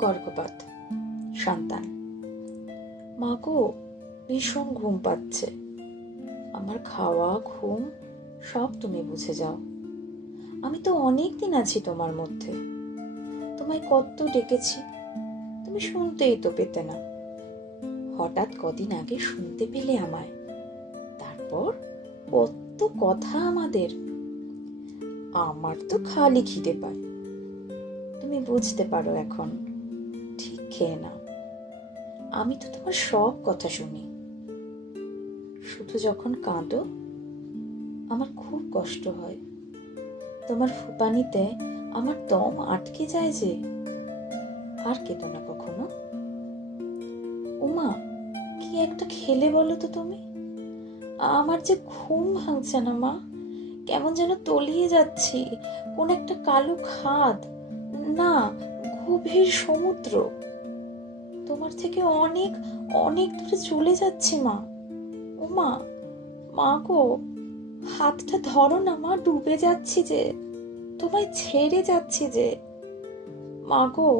গর্ভপাত। সন্তান। মা গো, ভীষণ ঘুম পাচ্ছে। আমার খাওয়া ঘুম সব তুমি বুঝে যাও। আমি তো অনেক দিন আছি তোমার মধ্যে। তোমায় কত ডেকেছি, তুমি শুনতেই তো পেতে না। হঠাৎ কদিন আগে শুনতে পেলে আমায়, তারপর কত কথা আমাদের। আমার তো খালি খিদে পায়। তুমি বুঝতে পারো এখন, ঠিক খেয়ে নাও। আমি তো তোমার সব কথা শুনি। শুধু যখন কাঁদো আমার খুব কষ্ট হয়। তোমার ফুপানিতে আমার দম আটকে যায় যে। আর কেঁদো না কখনো। উমা, কি একটা খেলে বলো তো তুমি? আমার যে ঘুম ভাঙছে না মা, কেমন যেন তলিয়ে যাচ্ছি কোন একটা কালো খাদ, না গভীর সমুদ্র। তোমার থেকে অনেক অনেক দূরে চলে যাচ্ছি মা। উমা, মা গো, হাতটা ধরো না মা, ডুবে যাচ্ছি যে, তোমায় ছেড়ে যাচ্ছি যে। মা গো,